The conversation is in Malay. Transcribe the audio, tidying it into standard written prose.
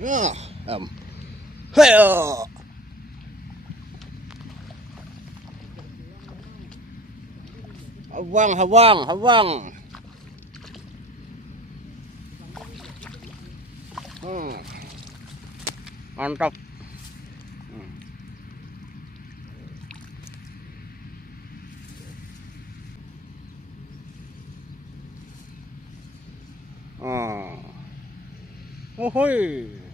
Ah, Heo. Hawang, hawang, hawang. Mantap. Oh, hoi.